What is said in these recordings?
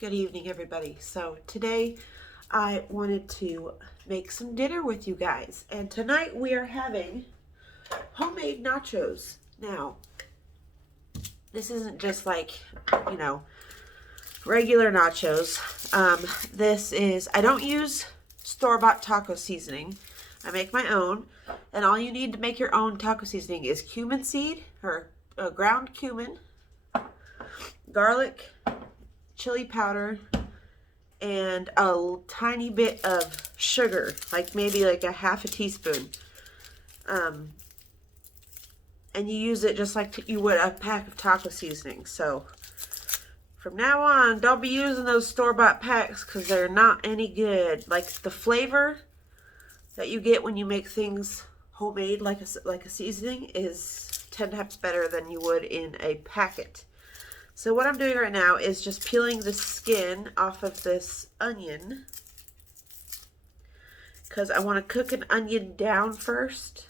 Good evening, everybody. So today I wanted to make some dinner with you guys, and tonight we are having homemade nachos. Now, this isn't just like, regular nachos. I don't use store-bought taco seasoning. I make my own, and all you need to make your own taco seasoning is cumin seed, or ground cumin, garlic, chili powder, and a tiny bit of sugar, like maybe like a half a teaspoon. And you use it just like you would a pack of taco seasoning. So from now on, don't be using those store-bought packs because they're not any good. Like the flavor that you get when you make things homemade like a seasoning is 10 times better than you would in a packet. So what I'm doing right now is just peeling the skin off of this onion because I want to cook an onion down first.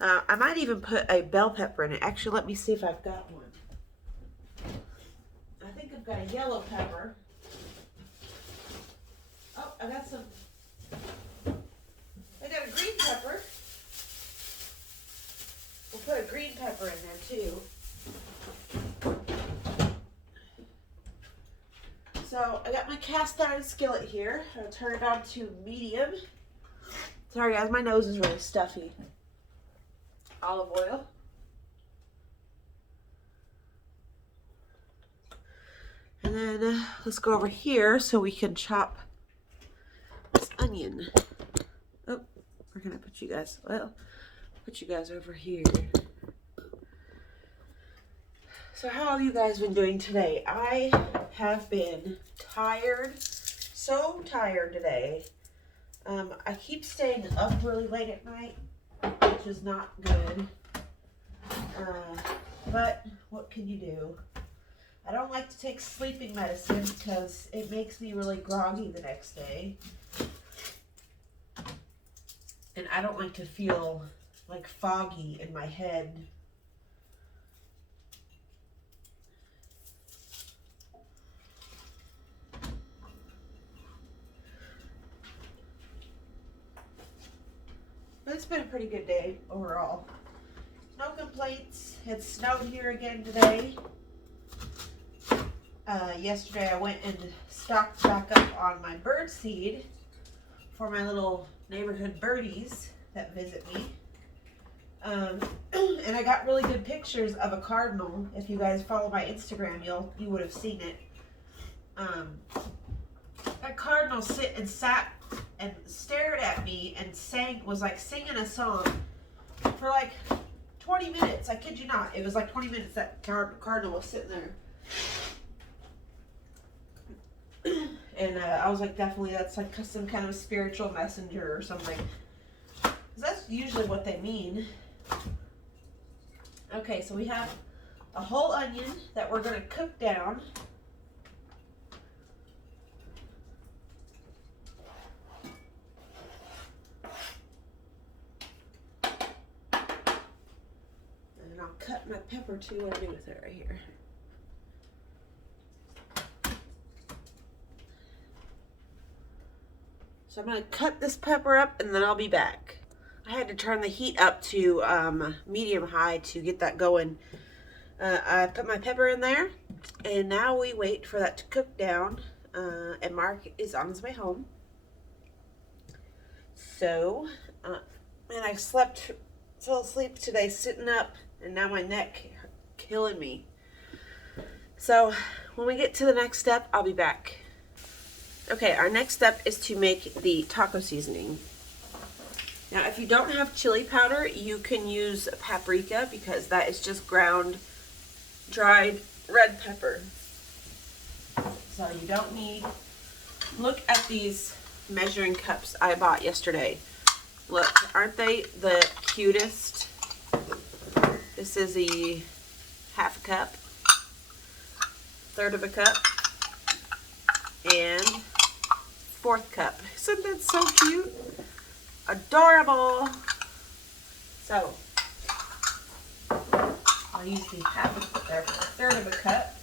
I might even put a bell pepper in it. Actually, let me see if I've got one. I think I've got a yellow pepper. Oh, I got a green pepper. We'll put a green pepper in there too. So I got my cast iron skillet here. I'll turn it on to medium. Sorry guys, my nose is really stuffy. Olive oil. And then let's go over here so we can chop this onion. Oh, we're gonna put you guys over here. So how have you guys been doing today? I have been tired, so tired today. I keep staying up really late at night, which is not good. But what can you do? I don't like to take sleeping medicine because it makes me really groggy the next day. And I don't like to feel like foggy in my head. But it's been a pretty good day overall. No complaints. It snowed here again today. Yesterday I went and stocked back up on my bird seed for my little neighborhood birdies that visit me. And I got really good pictures of a cardinal. If you guys follow my Instagram, you would have seen it. That cardinal sat and stared at me and was like singing a song for like 20 minutes. I kid you not. It was like 20 minutes that cardinal was sitting there. And I was like, definitely that's like some kind of spiritual messenger or something. 'Cause that's usually what they mean. Okay, so we have a whole onion that we're going to cook down. And I'll cut my pepper too. What do I do with it right here? So I'm going to cut this pepper up and then I'll be back. I had to turn the heat up to medium high to get that going. I put my pepper in there and now we wait for that to cook down. And Mark is on his way home. So, and I fell asleep today sitting up, and now my neck killing me. So when we get to the next step, I'll be back. Okay, our next step is to make the taco seasoning. Now, if you don't have chili powder, you can use paprika because that is just ground, dried red pepper. So you don't need, look at these measuring cups I bought yesterday. Look, aren't they the cutest? This is a half a cup, third of a cup, and fourth cup. Isn't that so cute? Adorable. So I'll use the half a cup there for a third of a cup.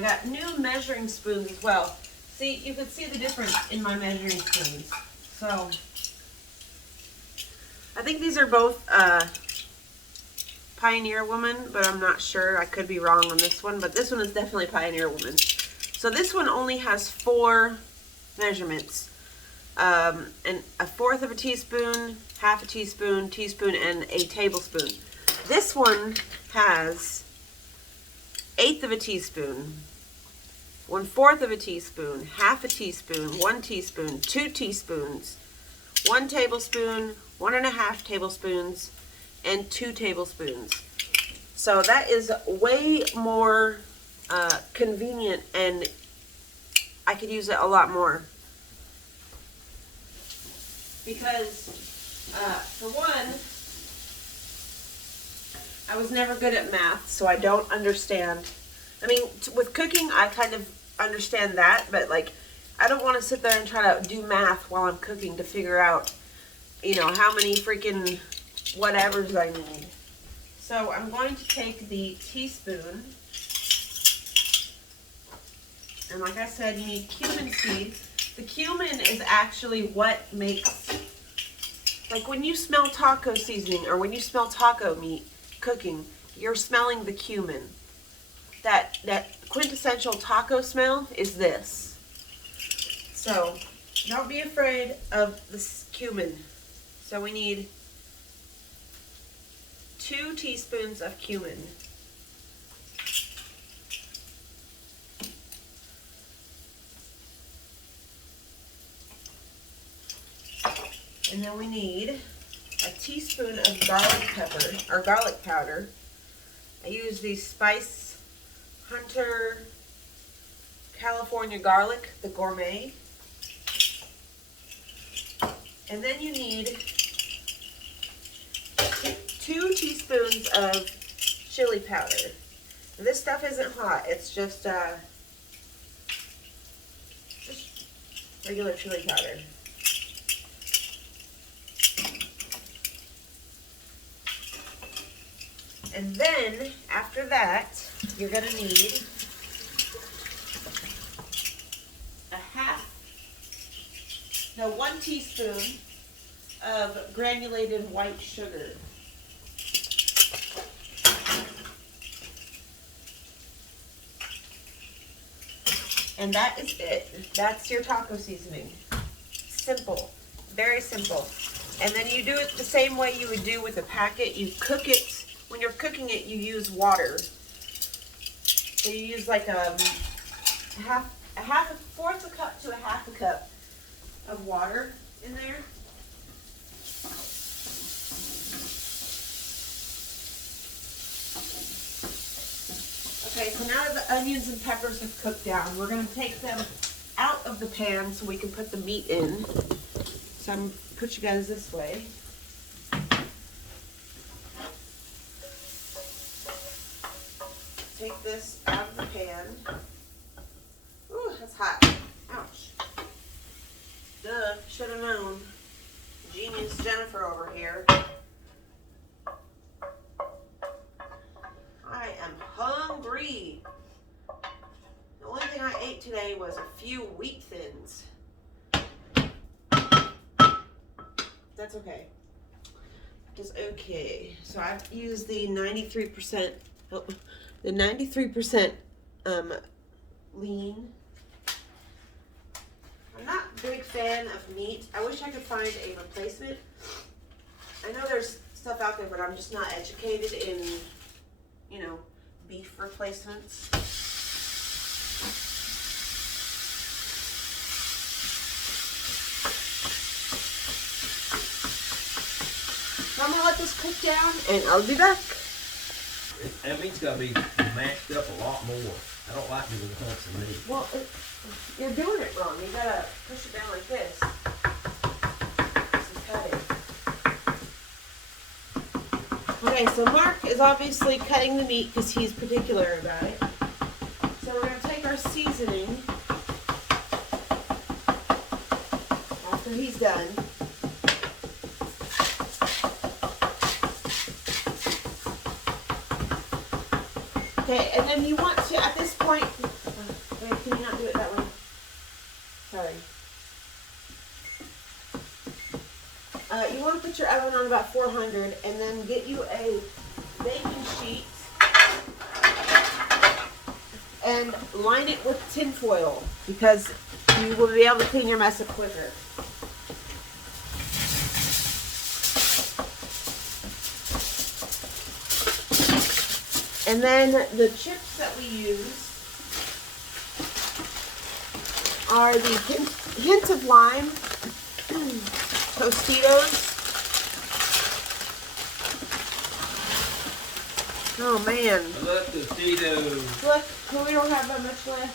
I got new measuring spoons as well. See, you can see the difference in my measuring spoons. So, I think these are both Pioneer Woman, but I'm not sure. I could be wrong on this one, but this one is definitely Pioneer Woman. So this one only has 4 measurements. And 1/4 of a teaspoon, 1/2 a teaspoon, teaspoon, and a tablespoon. This one has 1/8 of a teaspoon, 1/4 of a teaspoon, 1/2 a teaspoon, 1 teaspoon, 2 teaspoons, 1 tablespoon, 1 1/2 tablespoons, and 2 tablespoons. So that is way more convenient, and I could use it a lot more. Because, for one, I was never good at math, so I don't understand. I mean, with cooking, I kind of understand that, but like, I don't want to sit there and try to do math while I'm cooking to figure out, you know, how many freaking whatevers I need. So I'm going to take the teaspoon, and like I said, you need cumin seeds. The cumin is actually what makes, like when you smell taco seasoning or when you smell taco meat cooking, you're smelling the cumin. That quintessential taco smell is this. So don't be afraid of this cumin. So we need 2 teaspoons of cumin. And then we need a teaspoon of garlic pepper, or garlic powder. I use the Spice Hunter California garlic, the gourmet. And then you need 2 teaspoons of chili powder. And this stuff isn't hot, it's just regular chili powder. And then, after that, you're going to need a 1 teaspoon of granulated white sugar. And that is it. That's your taco seasoning. Simple. Very simple. And then you do it the same way you would do with a packet. You cook it. When you're cooking it, you use water. So you use like a 1/4 a cup to a 1/2 a cup of water in there. Okay, so now that the onions and peppers have cooked down, we're going to take them out of the pan so we can put the meat in. So I'm going to put you guys this way. Take this out of the pan. Ooh, that's hot. Ouch. Duh, should have known. Genius Jennifer over here. I am hungry. The only thing I ate today was a few wheat thins. That's okay. That's okay. So I've used the 93%. The 93% lean. I'm not a big fan of meat. I wish I could find a replacement. I know there's stuff out there, but I'm just not educated in, you know, beef replacements. So I'm going to let this cook down, and I'll be back. That meat's got to be mashed up a lot more. I don't like doing hunks of meat. Well, you're doing it wrong. You gotta push it down like this. This is cutting. Okay, so Mark is obviously cutting the meat because he's particular about it. So we're gonna take our seasoning after he's done. Okay, and then you want to, at this point, Can you not do it that way? Sorry. You want to put your oven on about 400 and then get you a baking sheet and line it with tin foil because you will be able to clean your mess up quicker. And then the chips that we use are the hint of lime, Tostitos. Oh man. I love Tostitos. Look, we don't have that much left.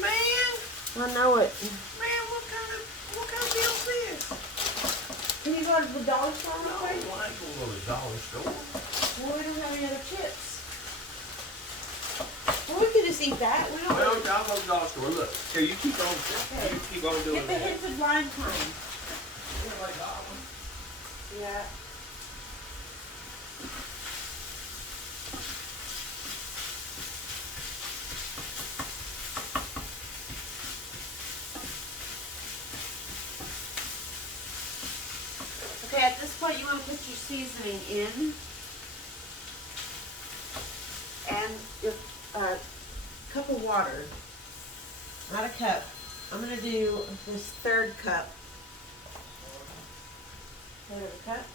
Man, I know it. man, what kind of deal is this? Can you go to the dollar store real No, quick? I ain't going to the dollar store. Well, we don't have any other chips. Well, we could just eat that. We don't. Well, I'll go to the dollar store. Look, here, you keep on. Okay. You keep on doing Get the that. hints of lime kind. Yeah, like that one. Yeah. Okay, at this point you want to put your seasoning in. And your cup of water. Not a cup. I'm going to do this third cup. Third of a cup.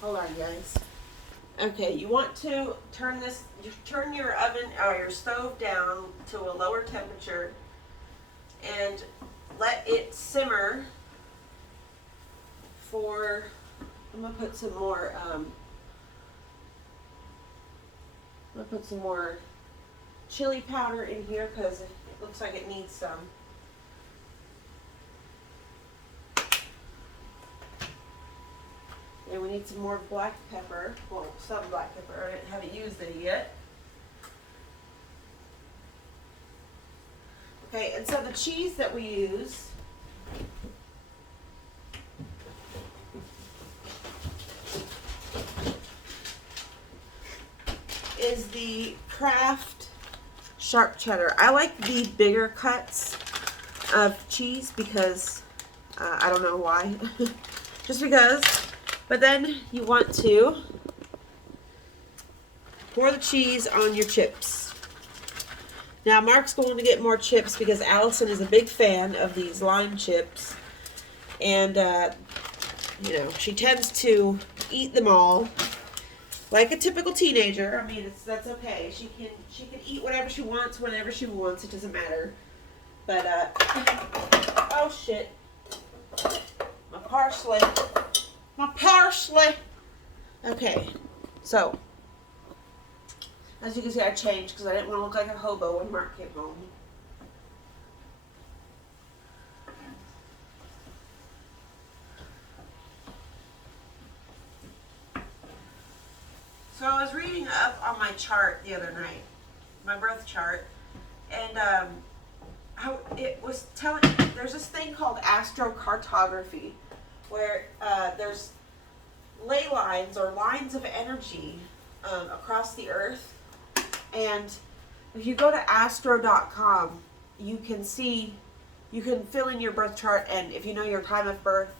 Hold on, guys. Okay, you want to turn your oven or your stove down to a lower temperature and let it simmer for, I'm gonna put some more, chili powder in here because it looks like it needs some. And we need some more black pepper. Well, some black pepper. I haven't used any yet. Okay, and so the cheese that we use is the Kraft sharp cheddar. I like the bigger cuts of cheese because I don't know why. Just because. But then you want to pour the cheese on your chips. Now Mark's going to get more chips because Allison is a big fan of these lime chips. And, you know, she tends to eat them all like a typical teenager. I mean, that's okay. She can eat whatever she wants, whenever she wants. It doesn't matter. But, oh shit. My parsley. My parsley. Okay, so as you can see, I changed because I didn't want to look like a hobo when Mark came home. So I was reading up on my chart the other night, my birth chart, and how it was telling. There's this thing called astrocartography, where there's ley lines or lines of energy across the earth. And if you go to astro.com, you can fill in your birth chart, and if you know your time of birth,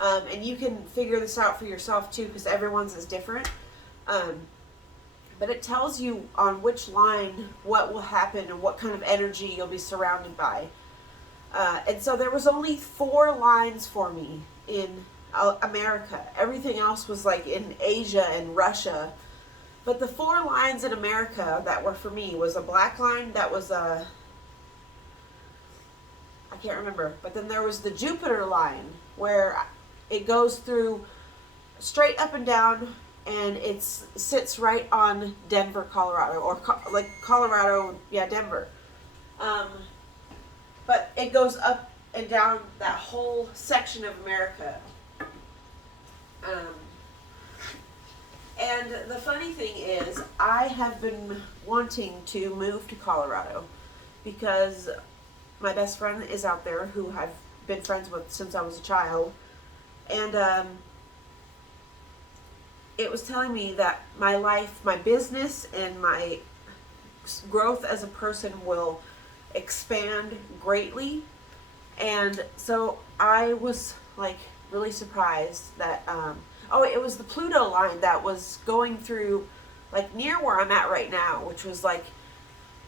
and you can figure this out for yourself too, because everyone's is different. But it tells you on which line what will happen and what kind of energy you'll be surrounded by. And so there was only 4 lines for me in America. Everything else was like in Asia and Russia. But the 4 lines in America that were for me was a black line that was I can't remember. But then there was the Jupiter line where it goes through straight up and down, and it sits right on Denver, Colorado, or like Colorado, yeah, Denver. But it goes up and down that whole section of America. And the funny thing is, I have been wanting to move to Colorado because my best friend is out there who I've been friends with since I was a child. And it was telling me that my life, my business, and my growth as a person will expand greatly. And so I was like really surprised that, it was the Pluto line that was going through like near where I'm at right now, which was like,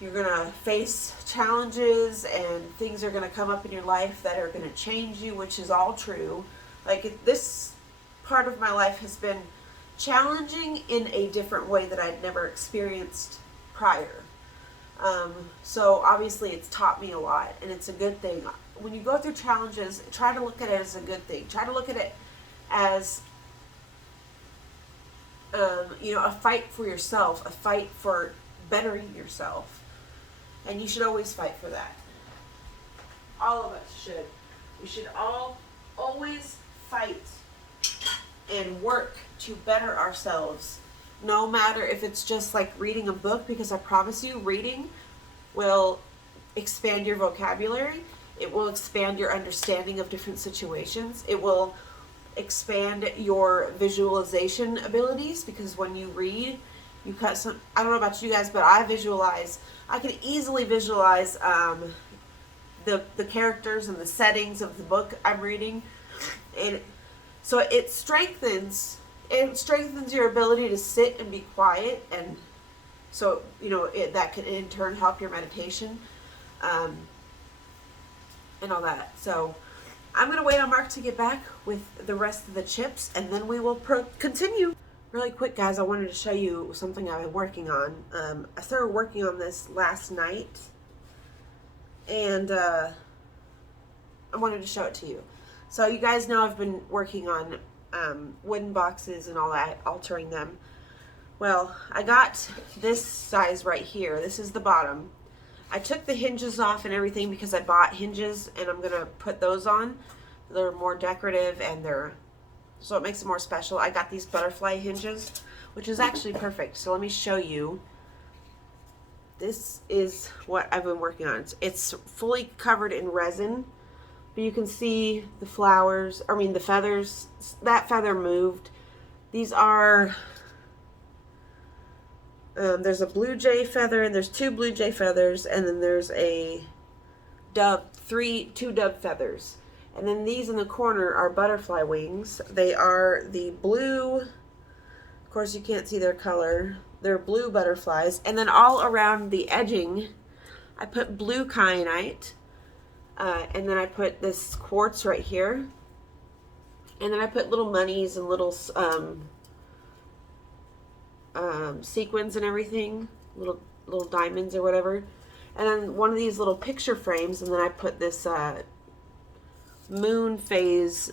you're gonna face challenges and things are gonna come up in your life that are gonna change you, which is all true. Like this part of my life has been challenging in a different way that I'd never experienced prior. So obviously it's taught me a lot, and it's a good thing. When you go through challenges, try to look at it as a good thing. Try to look at it as, a fight for yourself, a fight for bettering yourself. And you should always fight for that. All of us should. We should all always fight and work to better ourselves. No matter if it's just like reading a book, because I promise you, reading will expand your vocabulary. It will expand your understanding of different situations. It will expand your visualization abilities, because when you read, you cut some. I don't know about you guys, but I can easily visualize the characters and the settings of the book I'm reading, and so it strengthens your ability to sit and be quiet, and so that can in turn help your meditation, and all that. So I'm gonna wait on Mark to get back with the rest of the chips, and then we will continue. Really quick, guys, I wanted to show you something I've been working on. I started working on this last night, and I wanted to show it to you. So you guys know I've been working on wooden boxes and all that, altering them. Well, I got this size right here. This is the bottom. I took the hinges off and everything because I bought hinges, and I'm gonna put those on. They're more decorative, and so it makes it more special. I got these butterfly hinges, which is actually perfect. So let me show you. This is what I've been working on. It's fully covered in resin, but you can see the the feathers. That feather moved. These are, there's a blue jay feather, and there's 2 blue jay feathers, and then there's a two dove feathers. And then these in the corner are butterfly wings. They are the blue, of course you can't see their color. They're blue butterflies. And then all around the edging, I put blue kyanite. And then I put this quartz right here. And then I put little monies and little sequins and everything. Little diamonds or whatever. And then one of these little picture frames, and then I put this moon phase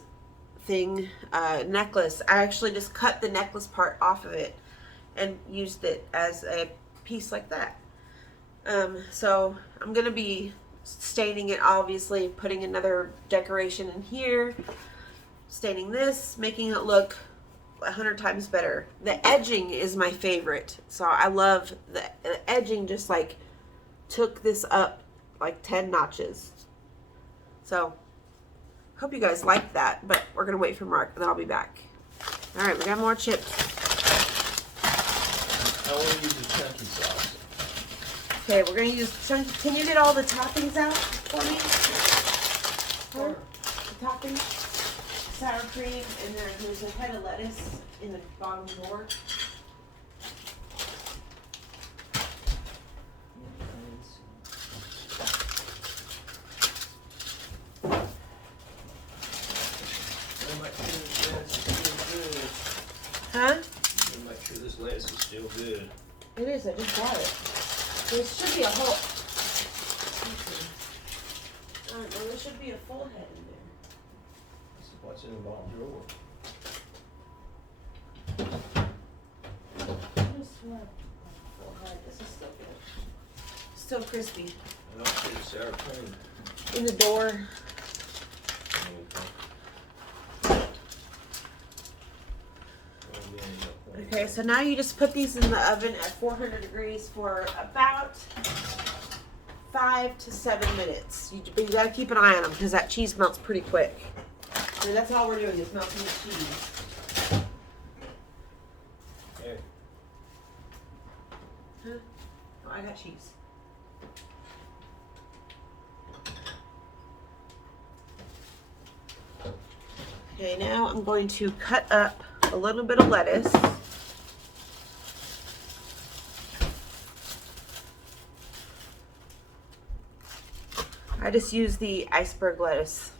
thing necklace. I actually just cut the necklace part off of it and used it as a piece like that. So I'm gonna be staining it, obviously, putting another decoration in here, staining this, making it look 100 times better. The edging is my favorite, so I love the edging. Just like took this up like 10 notches. So hope you guys like that, but we're gonna wait for Mark, and then I'll be back. All right, we got more chips. I want to use the chunky sauce. Okay, we're gonna use chunky. Can you get all the toppings out for me? Sure. The toppings, sour cream, and there's a head of lettuce in the bottom drawer. Huh? Make sure this lettuce is still good. It is. I just got it. There should be a whole. No, there should be a full head in there. This is what's in the bottom drawer. Full head. This is still good. Still crispy. I don't see the sour cream. In the door. Okay, so now you just put these in the oven at 400 degrees for about 5 to 7 minutes. But you gotta keep an eye on them because that cheese melts pretty quick. And that's all we're doing is melting the cheese. There. Huh? Oh, I got cheese. Okay, now I'm going to cut up a little bit of lettuce. I just use the iceberg lettuce.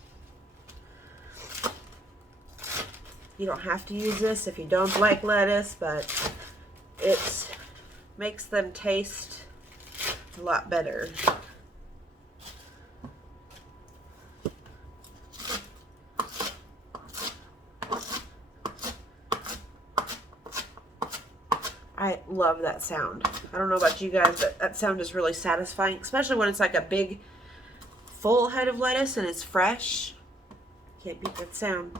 You don't have to use this if you don't like lettuce, but it makes them taste a lot better. I love that sound. I don't know about you guys, but that sound is really satisfying, especially when it's like a big, full head of lettuce and it's fresh. Can't beat that sound.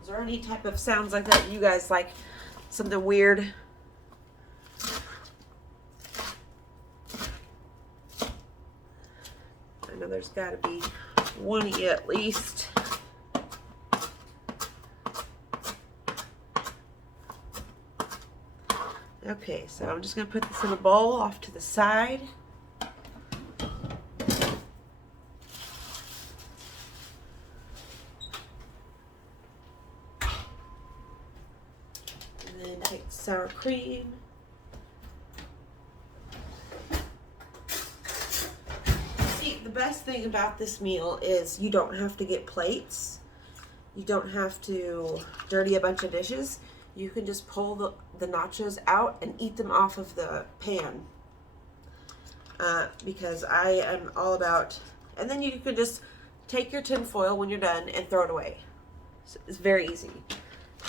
Is there any type of sounds like that you guys like? Something weird? I know there's got to be one of you at least. Okay, so I'm just going to put this in a bowl off to the side. And then take the sour cream. See, the best thing about this meal is you don't have to get plates. You don't have to dirty a bunch of dishes. You can just pull the nachos out and eat them off of the pan. Because I am all about, and then you can just take your tin foil when you're done and throw it away. So it's very easy.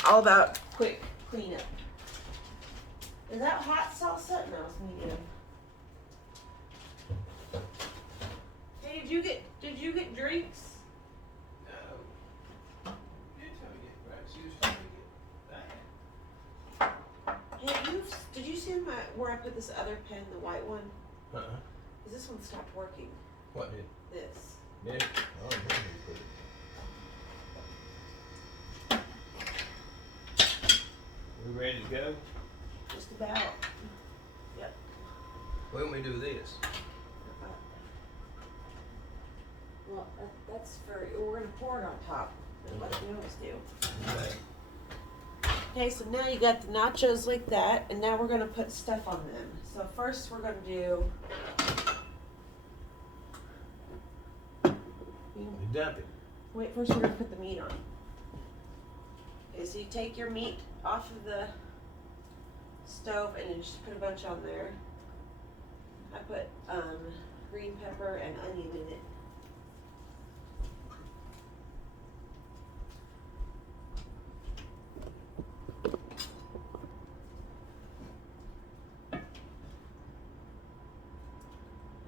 All about quick cleanup. Is that hot salsa? No, it's medium. Hey, did you get drinks? Hey, did you see where I put this other pen, the white one? Uh-uh. Because this one stopped working. What did? This. Did? Oh, where did you put it? We ready to go? Just about. Yep. What do we do with this? Well, that's for, we're going to pour it on top. Like we always do. Okay. Okay, so now you got the nachos like that, and now we're going to put stuff on them. So first we're going to do... You dump it. Wait, first we're going to put the meat on. Okay, so you take your meat off of the stove and you just put a bunch on there. I put green pepper and onion in it.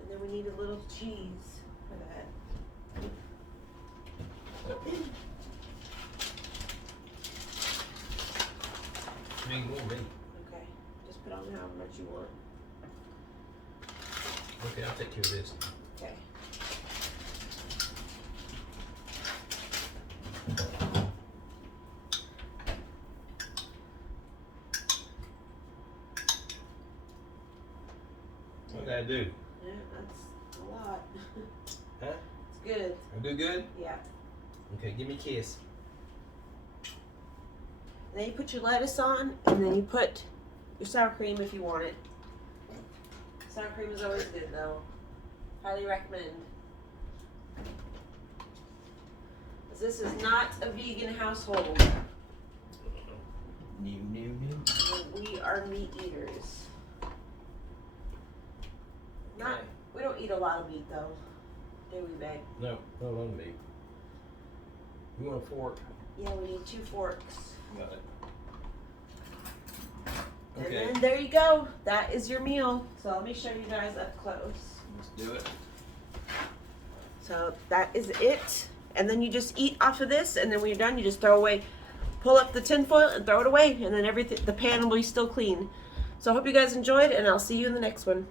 And then we need a little cheese for that. Need more meat. Okay, just put on however much you want. Okay, I'll take care of this. Okay. What did I do? Yeah, that's a lot. Huh? It's good. I do good? Yeah. Okay, give me a kiss. Then you put your lettuce on, and then you put your sour cream if you want it. Sour cream is always good, though. Highly recommend. 'Cause this is not a vegan household. New. We are meat eaters. Not. Okay. We don't eat a lot of meat, though. Do we, babe? No, not on meat. You want a fork? Yeah, we need 2 forks. Got it. And Okay. then there you go. That is your meal. So let me show you guys up close. Let's do it. So that is it. And then you just eat off of this, and then when you're done, you just throw away pull up the tin foil and throw it away, and then everything, the pan will be still clean. So I hope you guys enjoyed, and I'll see you in the next one.